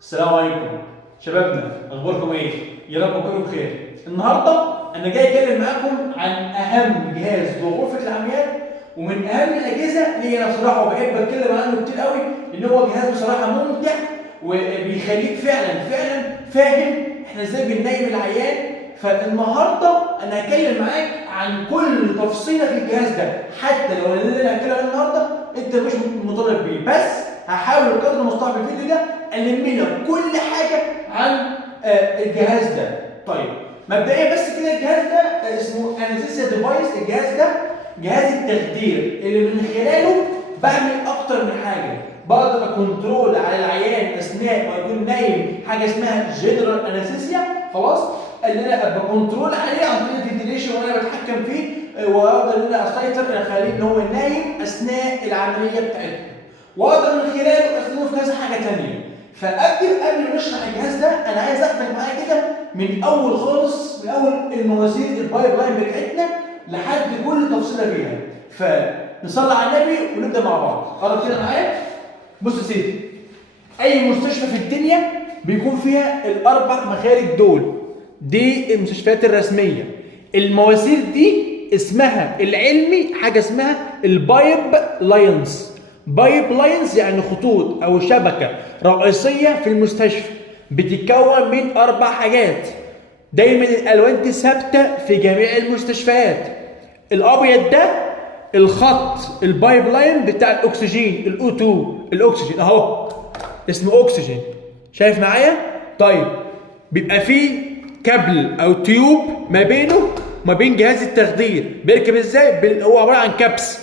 السلام عليكم شبابنا، اخباركم ايه؟ يا رب تكونوا بخير. النهارده انا جاي اتكلم معاكم عن اهم جهاز لغرفه العمليات ومن اهم الاجهزه اللي انا بصراحه وبحب اتكلم عنه كتير قوي، لان هو جهاز بصراحه ممتع وبيخليك فعلا فاهم احنا ازاي بننيم العيان. فالنهارده انا هتكلم معاك عن كل تفصيله في الجهاز ده، حتى لو اللي انا هتكلم عنه النهارده انت مش مطالب بيه، بس هحاول قدر المستطاع في الفيديو ده الم لك كل حاجه عن الجهاز ده. طيب مبدئيا بس كده الجهاز ده اسمه انستيزيا ديفايس. الجهاز ده جهاز التخدير اللي من خلاله بعمل اكتر من حاجه، بقدر اكنترول على العيان اثناء ما يكون نايم، حاجه اسمها جنرال انستيزيا، خلاص، اللي انا ابقى كنترول عليه عن طريق الفنتيليشن وانا بتحكم فيه، واقدر ان انا اسيطر اخليه ان هو نايم اثناء العمليه بتاعتنا، واقدر من خلاله استخدمه في كذا حاجه ثانيه. قبل ما نشرح الجهاز ده انا عايز اخدك معايا كده من اول خالص، من اول المواسير البايب لاين بتاعتنا لحد كل تفصيله فيها. فنصلي على النبي ونبدا مع بعض. قرب كده معايا. بص يا سيدي، اي مستشفى في الدنيا بيكون فيها الاربع مخارج دول، دي المستشفيات الرسميه. المواسير دي اسمها العلمي حاجه اسمها البايب لاينز. بايب لاينز يعني خطوط او شبكه رئيسيه في المستشفى، بتتكون من 4 حاجات. دايما الالوان دي ثابته في جميع المستشفيات. الابيض ده الخط البايب لاين بتاع الاكسجين، الاو 2، الاكسجين اهو اسمه اكسجين، شايف معايا؟ طيب بيبقى فيه كابل او تيوب ما بينه وما بين جهاز التخدير. بيركب ازاي؟ هو عباره عن كبس،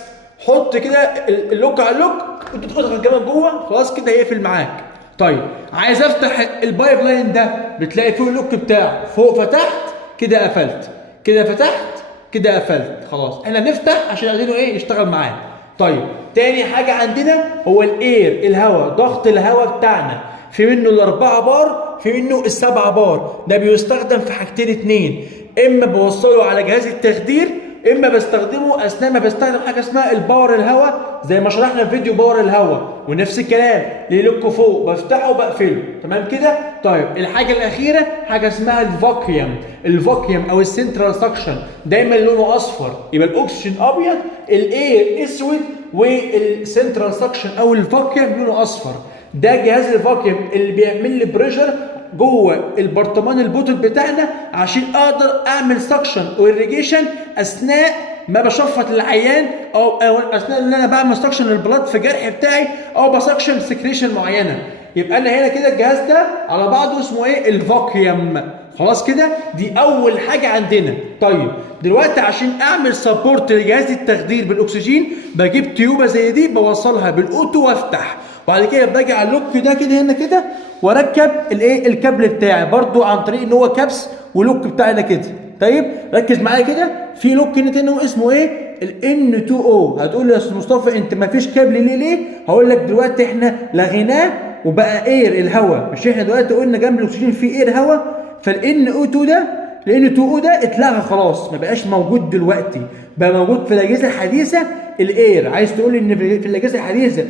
حط كده اللوك على اللوك وتدخل الجامد جوه، خلاص كده هيقفل معاك. طيب عايز افتح البايب لاين ده، بتلاقي فيه اللوك بتاعه، فوق فتحت كده قفلت، كده فتحت كده قفلت، خلاص احنا نفتح عشان عايزينه ايه؟ يشتغل معانا. طيب تاني حاجه عندنا هو الاير، الهواء، ضغط الهواء بتاعنا، في منه ال4 بار، في منه ال7 بار. ده بيستخدم في حاجتين اتنين، اما بوصله على جهاز التخدير، اما بستخدمه اثناء ما بستخدم حاجه اسمها الباور الهواء، زي ما شرحنا في فيديو باور الهواء، ونفس الكلام ليه لوك فوق بفتحه وبقفله، تمام كده؟ طيب الحاجه الاخيره حاجه اسمها الفاكيوم. الفاكيوم او السنترال سكشن دايما لونه اصفر، يبقى الاكسجين ابيض، الاير اسود، والسنترال سكشن او الفاكيوم لونه اصفر. ده جهاز الفاكيوم اللي بيعمل لي بريشر جوه البرطمان البوتل بتاعنا عشان اقدر اعمل سكشن وإريجيشن اثناء ما بشفط العيان، او اثناء ان انا بعمل سكشن للبلاد في الجرح بتاعي، او بسكشن سكريشن معينه. يبقى انا هنا كده الجهاز ده على بعضه اسمه ايه؟ الفاكيوم. خلاص كده دي اول حاجه عندنا. طيب دلوقتي عشان اعمل سبورت لجهاز التخدير بالاكسجين بجيب تيوبه زي دي بوصلها بالاوتو وافتح، وبعد كده باجي على اللوك ده كده هنا كده واركب الايه؟ الكابل بتاعي برضو عن طريق ان هو كبس ولوك بتاعنا كده. طيب ركز معايا كده، في لوك هنا تاني اسمه ايه؟ الN2O. هتقول لي يا استاذ مصطفى انت ما فيش كابل ليه؟ هقول لك دلوقتي احنا لغيناه وبقى اير الهواء، مش احنا دلوقتي قلنا جنب الاكسجين في اير هواء؟ فالN2O ده اتلغى خلاص، ما بقاش موجود دلوقتي، بقى موجود في الاجهزه الحديثه الاير. عايز تقول لي ان في الاجهزه الحديثه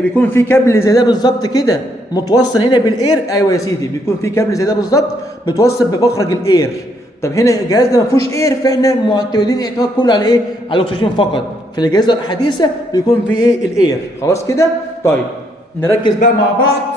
بيكون في كابل زي ده بالظبط كده متوصل هنا بالاير؟ ايوه يا سيدي، بيكون في كابل زي ده بالظبط متوصل بمخرج الاير. طب هنا الجهاز ده ما فيهوش اير، فاحنا معتمدين الاعتماد كله على ايه؟ على الاكسجين فقط. في الاجهزه الحديثه بيكون في ايه؟ الاير. خلاص كده؟ طيب نركز بقى مع بعض.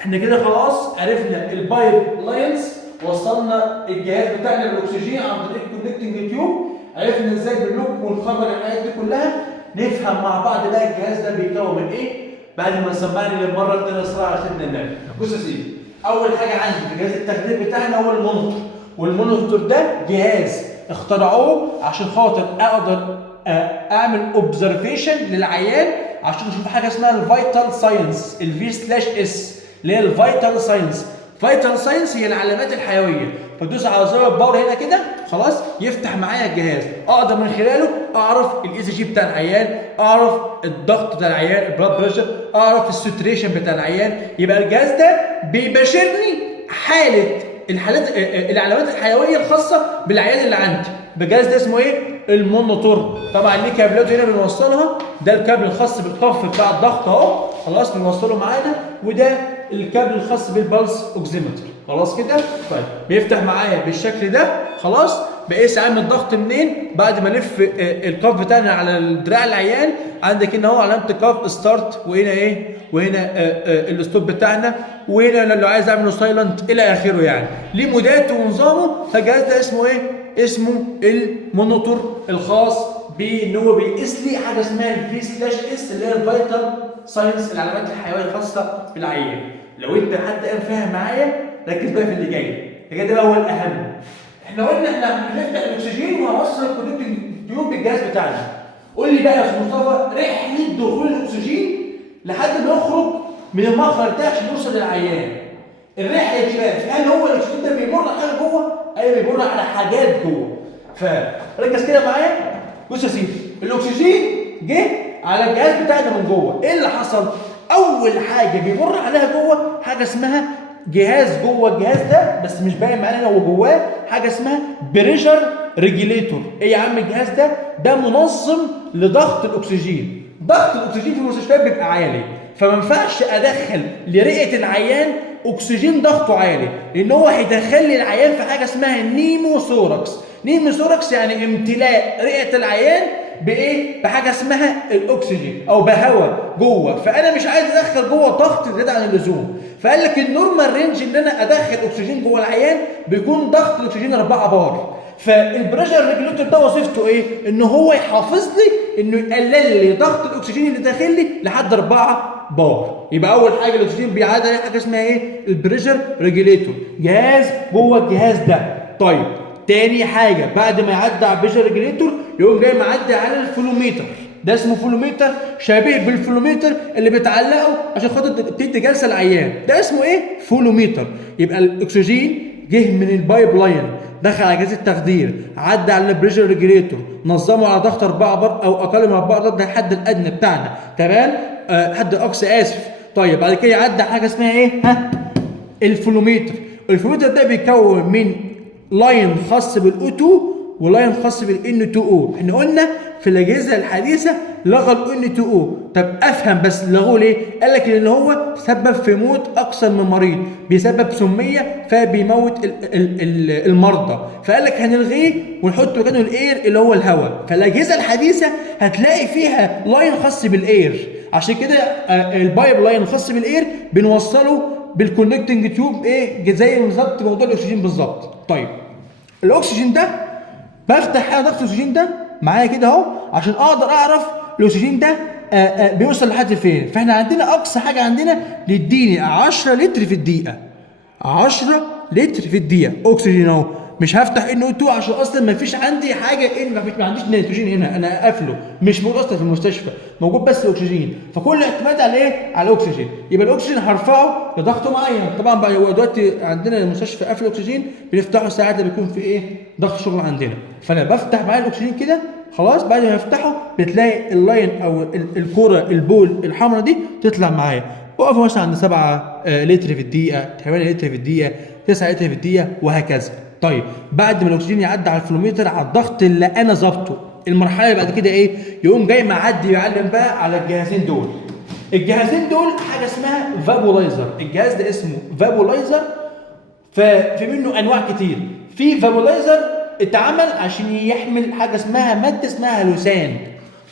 احنا كده خلاص عرفنا البايب لاينز، وصلنا الجهاز بتاعنا بالاكسجين عن طريق الكونكتنج تيوب، عرفنا ازاي بنلوك ونخرج الحاجات دي كلها. نفهم مع بعض بقى الجهاز ده بيتكون من ايه بعد ما سمعني للمره الثانيه الصلاه على سيدنا النبي. بص يا سيدي، اول حاجه عندي في جهاز التخدير بتاعنا هو المونيتور. والمونيتور ده جهاز اخترعوه عشان خاطر اقدر اعمل اوبزرفيشن للعيان، عشان اشوف حاجه اسمها الفيتال ساينس، الV/S اللي هي الفيتال ساينس. فيتال ساينس هي العلامات الحيويه. فدوس على زر الباور هنا كده، خلاص يفتح معايا الجهاز، اقدر من خلاله اعرف الاي سي جي بتاع العيان، اعرف الضغط بتاع العيان، البلاد بريشر، اعرف الساتوريشن بتاع العيان. يبقى الجهاز ده بيباشرني العلامات الحيويه الخاصه بالعيان اللي عندي. الجهاز ده اسمه ايه؟ المونيتور. طبعا ليه كابلات هنا بنوصلها، ده الكابل الخاص بالقف بتاع الضغط اهو، خلاص بنوصله معانا، وده الكابل الخاص بالبلس اوكسيمتر. خلاص كده؟ طيب بيفتح معايا بالشكل ده، خلاص بقيس عامل الضغط منين؟ بعد ما الف القاف بتاعنا على الدراع العيان، عندك هنا اهو علامه القاف ستارت، وهنا ايه؟ وهنا الستوب بتاعنا، وهنا لو عايز اعمله سايلنت الى اخره يعني. ليه موداته ونظامه، فالجهاز ده اسمه ايه؟ اسمه المونيتور الخاص بان هو بيقيس لي حاجه اسمها الفي/اس اللي هي الفيتال ساينس، العلامات الحيويه الخاصه بالعيان. لو انت حتى الان فاهم معايا ركز بقى في اللي جاي، اللي جاي ده بقى هو الاهم. احنا قلنا احنا هنفتح الاكسجين وهنوصل الكونكتنج تيوب بالجهاز بتاعنا. قول لي بقى يا استاذ مصطفى رحله دخول الاكسجين لحد ما يخرج من المخرج ده عشان يوصل للعيان. الرحله دي بقى هل هو الاكسجين ده بيمر على حاجه جوه؟ ايوه بيمر على حاجات جوه. فركز كده معايا. بص يا سيدي، الاكسجين جه على الجهاز بتاعنا من جوه، ايه اللي حصل؟ اول حاجه بيمر عليها جوه حاجه اسمها جهاز جوه الجهاز ده، بس مش باين معانا هو جواه حاجه اسمها بريشر ريجيليتور. ايه يا عم الجهاز ده؟ ده منظم لضغط الاكسجين. ضغط الاكسجين في المستشفيات بيبقى عالي، فما ينفعش ادخل لرئه العيان اكسجين ضغطه عالي، لان هو هيدخل لي العيان في حاجه اسمها نيموثوركس. نيموثوركس يعني امتلاء رئه العيان بايه؟ بحاجه اسمها الاكسجين او بهواء جوه، فانا مش عايز ادخل جوه ضغط زياده عن اللزوم. فقال لك النورمال رينج ان انا ادخل اكسجين جوه العيان بيكون ضغط الاكسجين 4 بار. فالبريشر ريجوليتور ده وظيفته ايه؟ ان هو يحافظ لي انه يقلل لي ضغط الاكسجين اللي داخل لي لحد 4 بار. يبقى اول حاجه الاكسجين بيعدي عليه حاجه اسمها ايه؟ البريشر ريجوليتور، جهاز جوه الجهاز ده. طيب تاني حاجه بعد ما يعدي على البريشر ريجوليتور يقوم جاي معدي على الفلوميتر. ده اسمه فلوميتر، شبيه بالفلوميتر اللي بتعلقه عشان خاطر تدي جلسه العيان. ده اسمه ايه؟ فلوميتر. يبقى الاكسجين جه من البايب لاين، دخل على جهاز التخدير، عدى على البريشر ريجوليتور، نظمه على ضغط 4 بار او اقل من 4 بار، ده الحد الادنى بتاعنا، تمام؟ حد الاقصى اسف. طيب بعد كده يعدي حاجه اسمها ايه؟ الفلوميتر. الفلوميتر ده بيتكون من لاين خاص بالاو 2 ولاين خاص بالان 2 او. احنا قلنا في الاجهزه الحديثه لغى الان 2 او. طب افهم بس لغوه ليه؟ قال لك ان هو سبب في موت اكثر من مريض، بيسبب سميه فبيموت المرضى، فقال لك هنلغيه ونحط مكانه الاير اللي هو الهواء. فالاجهزه الحديثه هتلاقي فيها لاين خاص بالاير، عشان كده البايب لاين الخاص بالاير بنوصله بالكونكتنج تيوب ايه زي بالظبط موضوع الاكسجين بالظبط. طيب الاكسجين ده بفتح ضغط الاكسجين ده معايا كده اهو عشان اقدر اعرف الاكسجين ده بيوصل لحد فين. فاحنا عندنا اقصى حاجه عندنا يديني 10 لتر في الدقيقه، 10 لتر في الدقيقه اكسجين اهو. مش هفتح ان او 2 عشان اصلا ما فيش عندي حاجه ما عنديش نيتروجين هنا، انا قافله مش موجود اصلا في المستشفى، موجود بس الاكسجين. فكل اعتماد على ايه؟ على الاكسجين. يبقى الاكسجين هرفعه لضغط معين. طبعا بقى هو دلوقتي عندنا المستشفى قافل الاكسجين بنفتحه ساعات بيكون في ايه؟ ضغط شغل عندنا. فانا بفتح معايا الاكسجين كده خلاص، بعد ما افتحه بتلاقي اللاين او الكوره البول الحمراء دي تطلع معايا، وقف مثلا عند 7 لتر في الدقيقه، 8 لتر في الدقيقه، 9 لتر في الدقيقه، وهكذا. طيب بعد ما الاكسجين يعدي على الفلوميتر على الضغط اللي انا ظابطه، المرحله اللي بعد كده ايه؟ يقوم جاي معدي يعلم بقى على الجهازين دول. الجهازين دول حاجه اسمها فابولايزر. الجهاز ده اسمه فابولايزر، ففي منه انواع كتير. في فابولايزر اتعمل عشان يحمل حاجه اسمها ماده اسمها لوسان.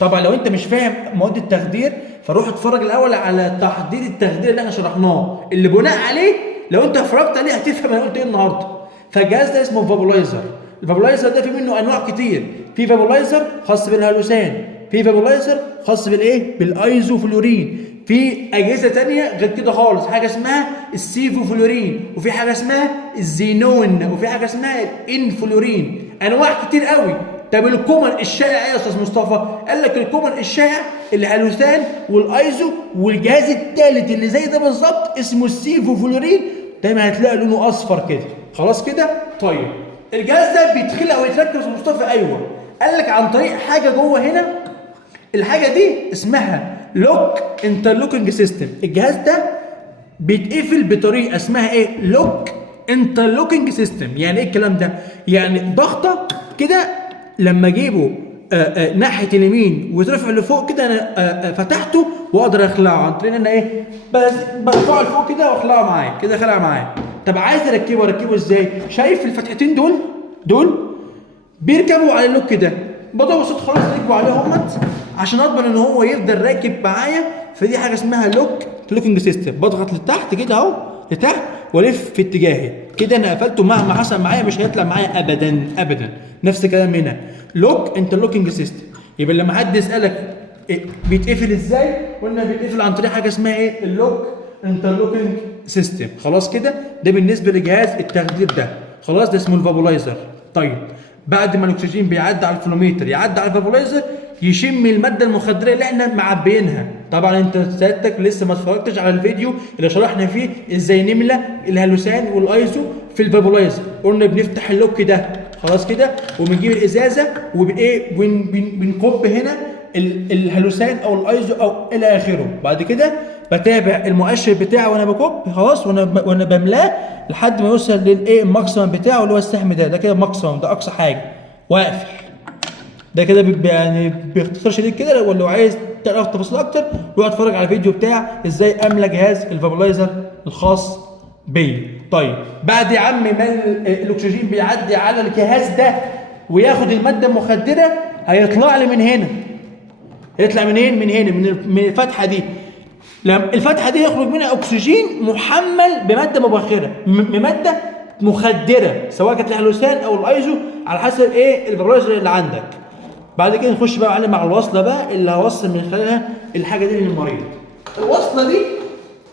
طبعا لو انت مش فاهم مواد التخدير فروح اتفرج الاول على تحضير التخدير اللي احنا شرحناه، اللي بناء عليه لو انت اتفرجت عليه هتفهم انا قلت ايه النهارده. فالجهاز ده اسمه فابولايزر. الفابولايزر ده في منه انواع كتير. في فابولايزر خاص بالهلوسان، في فابولايزر خاص بالايه؟ بالايزوفلورين. في اجهزه ثانيه غير كده خالص، حاجه اسمها السيفوفلورين، وفي حاجه اسمها الزينون، وفي حاجه اسمها الانفلورين. انواع كتير قوي. طب الكومن الشائع ايه يا استاذ مصطفى؟ قال لك الكومن الشائع الهلوسان والايزو، والجهاز الثالث اللي زي ده بالظبط اسمه السيفوفلورين، دايما هتلاقي لونه اصفر كده. خلاص كده؟ طيب الجهاز ده بيتخلق ويتركب يا مصطفى؟ ايوه. قال لك عن طريق حاجه جوه هنا، الحاجه دي اسمها لوك انترلوكينج سيستم. الجهاز ده بيتقفل بطريقه اسمها ايه؟ لوك انترلوكينج سيستم. يعني ايه الكلام ده؟ يعني ضغطه كده لما اجيبه ناحيه اليمين ويترفع لفوق كده انا فتحته واقدر اخلعه عن طريق ان انا ايه بس برفعه لفوق كده واخلعه معايا كده خلع معايا. طب عايز اركبه ازاي؟ شايف الفتحتين دول بيركبوا على اللوك ده، بدأ بسيط خالص ركبوا عليه همت عشان اضمن ان هو يفضل راكب معايا. فدي حاجه اسمها لوكينج سيستم. بضغط لتحت كده اهو لتحت والف في اتجاهي كده انا قفلته مهما حصل معايا مش هيطلع معايا ابدا. نفس الكلام هنا انترلوكينج سيستم. يبقى لما حد يسالك إيه بيتقفل ازاي؟ قلنا بيتقفل عن طريق حاجه اسمها ايه؟ انترلوكينج سيستم. خلاص كده ده بالنسبه لجهاز التخدير ده. خلاص ده اسمه الفابولايزر. طيب بعد ما الاكسجين بيعدي على الفلوميتر يعدي على الفابولايزر يشم الماده المخدره اللي احنا معبيينها. طبعا انت سيادتك لسه ما اتفرجتش على الفيديو اللي شرحنا فيه ازاي نملى الهلوسان والايزو في الفابولايزر. قلنا بنفتح اللوك ده خلاص كده وبنجيب الازازه وبايه بنكب هنا الهلوسان او الايزو او الى اخره. بعد كده بتابع المؤشر بتاعه وانا بكب خلاص وانا بملاه لحد ما يوصل للايه الماكسيمم بتاعه اللي هو السهم ده كده ماكسيمم، ده اقصى حاجه واقفل. ده كده يعني باختصار شديد كده. ولو عايز تعرف تفاصيل اكتر روح اتفرج على الفيديو بتاع ازاي املى جهاز الفابولايزر الخاص بي. طيب بعد يا عم ما الاكسجين بيعدي على الجهاز ده وياخد الماده المخدره هيطلع لي من هنا. يطلع منين؟ من هنا من الفتحه دي. لما الفتحه دي يخرج منها اكسجين محمل بماده مبخره بماده مخدره سواء كانت الهلوسان او الايزو على حسب ايه الفابولايزر اللي عندك. بعد كده نخش بقى معلم مع الوصله بقى اللي هوصل من خلالها الحاجه دي للمريض. الوصله دي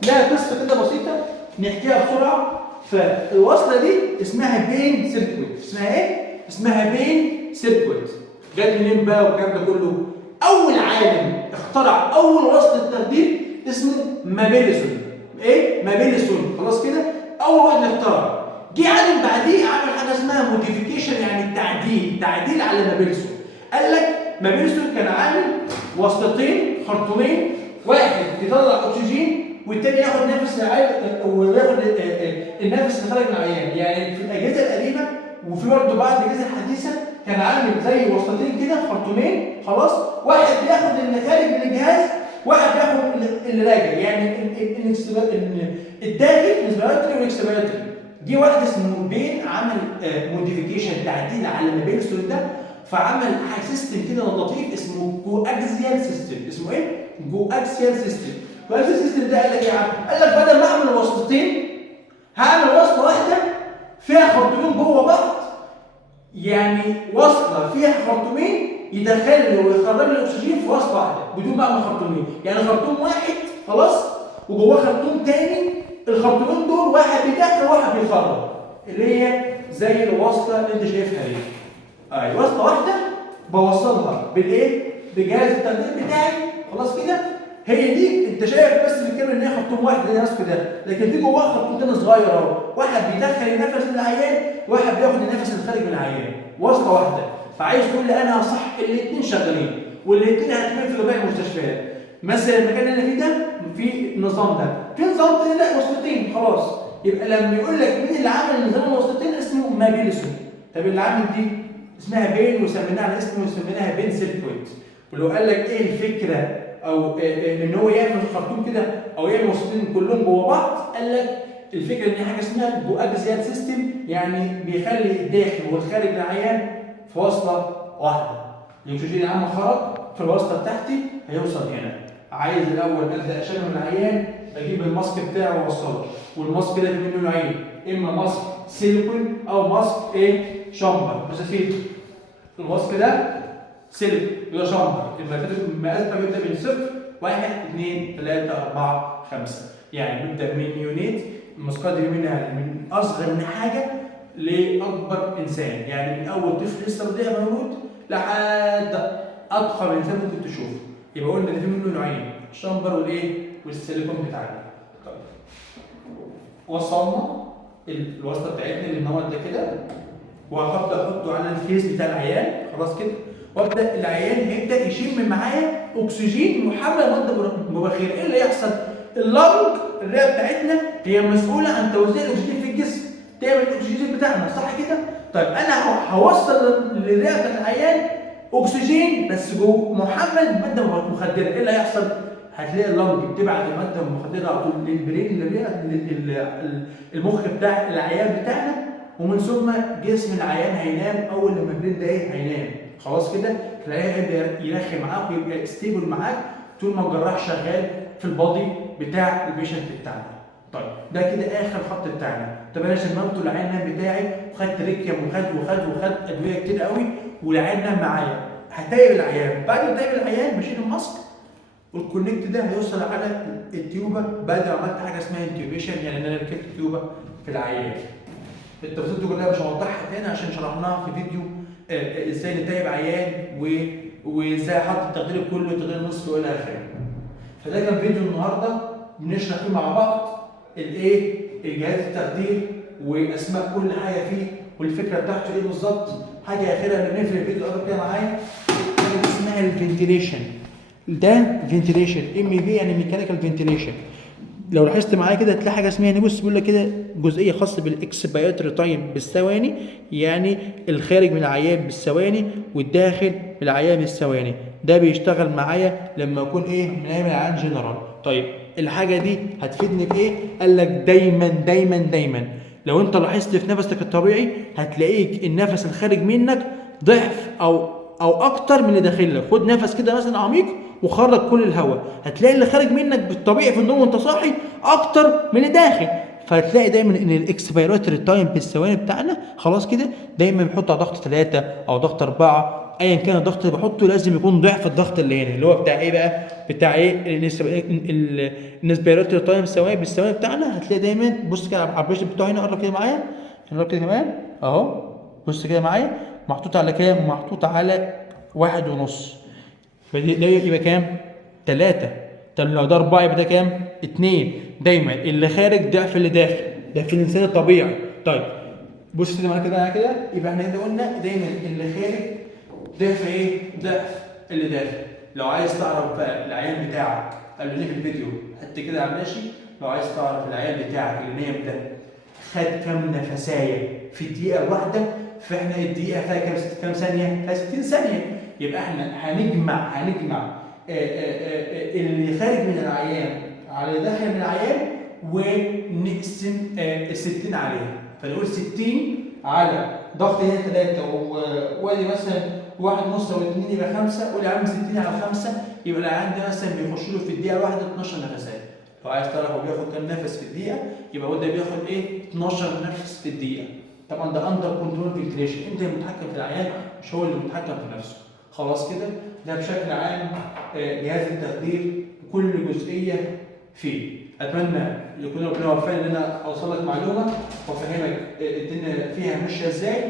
لها قصه كده بسيطه نحكيها بسرعه. فالوصله دي اسمها بين سيركويت. اسمها ايه؟ اسمها بين سيركويت. جت منين بقى والكلام ده كله؟ اول عالم اخترع اول وصله تخدير اسمه مابيلسون. ايه؟ مابيلسون. خلاص كده اول واحد اخترع. جه عالم بعديه عمل حاجه اسمها موديفيكيشن يعني تعديل على مابيلسون. قال لك مابيلسون كان عامل وصلتين خرطومين، واحد يطلع اكسجين والتاني ياخد نفس وياخد النفس اللي خارج من العيان. يعني في الاجهزه القديمه وفي برضه بعض الاجهزه الحديثه كان عامل زي وصلتين كده خرطومين خلاص، واحد بياخد اللي خارج من الجهاز واحد بياخد اللي راجع. يعني الداخل انسبيراتوري والاكسبيراتوري. دي واحد اسمه بين عمل موديفيكيشن تعديل على مابيلسون ده، فعمل سيستم كده لطيف اسمه جو اكسيال سيستم. اسمه ايه؟ جو اكسيال سيستم. والسيستم ده قال لك ايه يا عم؟ قال لك بدل ما اعمل وصلتين هعمل وصله واحده فيها خرطومين جوه بعض. يعني وصله فيها خرطومين يدخل لي ويخرج لي الاكسجين في وصله واحده بدون ما اعمل خرطومين. يعني خرطوم واحد خلاص وجواه خرطوم تاني، الخرطومين دول واحد بيدخل وواحد بيخرج، اللي هي زي الوصله اللي انت شايفها دي. وصله واحده بوصلها بالايه؟ بجهاز التخدير بتاعي خلاص كده. هي دي انت شايف بس بتتكلم ان هي خرطوم واحد زي ماسكه ده، لكن في جواه خرطوم تاني صغير اهو، واحد بيدخل النفس للعيان واحد بياخد النفس اللي خارج من العيان. وصله واحده. فعايز تقول لي انا صح الاثنين شغالين والاثنين هتكون في باقي المستشفيات. مثلا المكان اللي انا فيه ده في النظام ده، في نظام تاني لا وصلتين خلاص. يبقى لما يقول لك مين اللي عمل نظام الوصلتين اسمه مابيلسون. طب اللي عامل دي اسمها بين وسميناها على اسمه وسميناها بين سيركويت. ولو قال لك ايه الفكره او ان هو يعمل خرطوم كده او يعمل وصلتين كلهم جوه بعض، قال لك الفكره ان حاجه اسمها جو اكسيال سيستم، يعني بيخلي الداخل والخارج العيان في وصله واحده. الاكسجين العام خرج في الوصله بتاعتي هيوصل هنا. عايز الاول ابدا اشغل العيان بجيب الماسك بتاعه واوصله، والماسك ده في منه نوعين، اما ماسك سيليكون او ماسك ايه؟ شامبر بسيط. الماسك ده سيليكون وده شامبر. المقاس بتاعه بيبدا من 0 1 2 3 4 5. يعني بيبدا من يونيت. الماسكات دي منها من اصغر من حاجه لاكبر انسان، يعني من اول طفل لسه رضيع مولود لحد اضخم انسان ممكن تشوفه. يبقى قلنا ان في منه نوعين، الشامبر والايه؟ والسيليكون بتاعنا. طيب وصلنا الوصله بتاعتنا للنمط ده كده، وهبدا احطه على الفيس بتاع العيان خلاص كده، وابدا العيان هيبدا يشم معايا اكسجين محمل ماده مبخره. ايه اللي يحصل؟ اللنج الرئه بتاعتنا هي مسؤوله عن توزيع الاكسجين في الجسم، تعمل الاكسجين بتاعنا صح كده؟ طيب انا هوصل للرئه بتاعت العيان اكسجين بس جوه محمل بماده مخدره، ايه اللي هيحصل؟ هتلاقي اللنج بتبعت الماده المخدره على طول للبرين المخ بتاع العيان بتاعنا، ومن ثم جسم العيان هينام. اول لما البرين ده هينام خلاص كده، العيان هيبدا يرخي معاك ويبقى ستيبل معاك طول ما الجراح شغال في البادي بتاع البيشنت بتاعنا. طيب ده كده اخر خط بتاعنا. طب انا شممت العيان بتاعي وخدت ريكيوم وخد ادويه كتير قوي والعيان نام معايا، هتايب العيان. بعد ما تايب العيان بشيل الماسك والكونكت ده هيوصل على التيوبه بعد ما عملت حاجه اسمها انتيوبيشن، يعني ان انا ركبت تيوبه في العيان. التفاصيل دي كلها مش هوضحها تاني عشان شرحناها في فيديو ازاي نتايب عيان وازاي احط التخدير الكلي والتخدير النصفي والى اخره. فده كان فيديو النهارده بنشرح فيه مع بعض الايه الجهاز التخدير واسماء كل حاجه فيه والفكره بتاعته ايه بالظبط. حاجه اخيره لما نقفل الفيديو قرب كده معايا، حاجه اسمها الفنتيليشن. ده فنتيليشن في يعني ميكانيكال فنتيليشن. لو لاحظت معايا كده هتلاقي حاجه اسمها يعني بص بيقول لك كده جزئيه خاصه بالاكسبيراتوري تايم بالثواني، يعني الخارج من العيان بالثواني والداخل من العيان بالثواني. ده بيشتغل معايا لما اكون منيم العيان جنرال. طيب الحاجه دي هتفيدني بايه؟ قال لك دايما لو انت لاحظت في نفسك الطبيعي هتلاقيك النفس الخارج منك ضعف او اكتر من اللي داخل لك. خد نفس كده مثلا عميق وخرج كل الهواء، هتلاقي اللي خارج منك بالطبيعي في النوم وانت صاحي اكتر من اللي داخل. فهتلاقي دايما ان الاكسبيراتوري تايم بالثواني بتاعنا خلاص كده دايما بنحط على ضغط 3 او ضغط 4 ايا كان الضغط اللي بحطه لازم يكون ضعف الضغط اللي هنا اللي هو بتاع ايه بقى؟ بتاع ايه؟ الانسبيراتوري تايم بالثواني بتاعنا. هتلاقي دايما بص كده على البريشر بتاعه هنا، قرب كده معايا، قرب كده كمان اهو، بص كده معايا محطوط على كام؟ محطوط على 1.5. ده يبقى كام؟ 3. طب لو ده 4 يبقى ده كام؟ 2. دايما اللي خارج ضعف اللي داخل، ده في الانسان الطبيعي. طيب بص كده معايا كده يبقى احنا كده قلنا دايما اللي خارج ضعف ضعف اللي داخل. لو عايز تعرف بقى العيان بتاعك قالوا لي في الفيديو حتى كده على الماشي، لو عايز تعرف العيان بتاعك اللي نايم ده خد كام نفسايه في الدقيقه واحده، فاحنا الدقيقه فيها كام ثانيه؟ فيها 60 ثانيه. يبقى احنا هنجمع اللي خارج من العيان على اللي داخل من العيان ونقسم ال 60 عليها. فنقول 60 على ضغط هنا 3 وادي مثلا 1.5 او 2 يبقى 5. قول يا عم 60 على 5 يبقى العيان ده مثلا بيخش له في الدقيقه الواحده 12 نفسات. لو عايز تعرف هو بياخد كام نفس في الدقيقه يبقى هو ده بياخد 12 نفس في الدقيقه. طبعا ده اندر كنترول فنتيليشن، انت اللي متحكم في العيان مش هو اللي متحكم في نفسه. خلاص كده ده بشكل عام جهاز التخدير بكل جزئيه فيه. اتمنى يكون ربنا وفقني ان انا اوصل لك معلومه وافهمك الدنيا فيها ماشيه ازاي.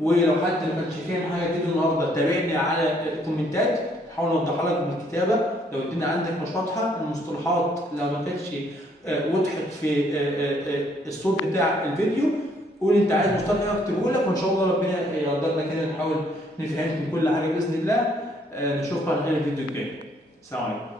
ولو حد ما كانش فاهم حاجه جديده النهارده تابعني على الكومنتات حاول اوضحها لك بالكتابه. لو الدنيا عندك مش واضحه المصطلحات لو ما كانتش وضحت في الصوت بتاع الفيديو قول انت عايز مصطلح ايه اكتبه لك وان شاء الله ربنا يقدرنا كده نحاول نفهمكم كل حاجه باذن الله. نشوفكم على خير الفيديو الجاي. السلام عليكم.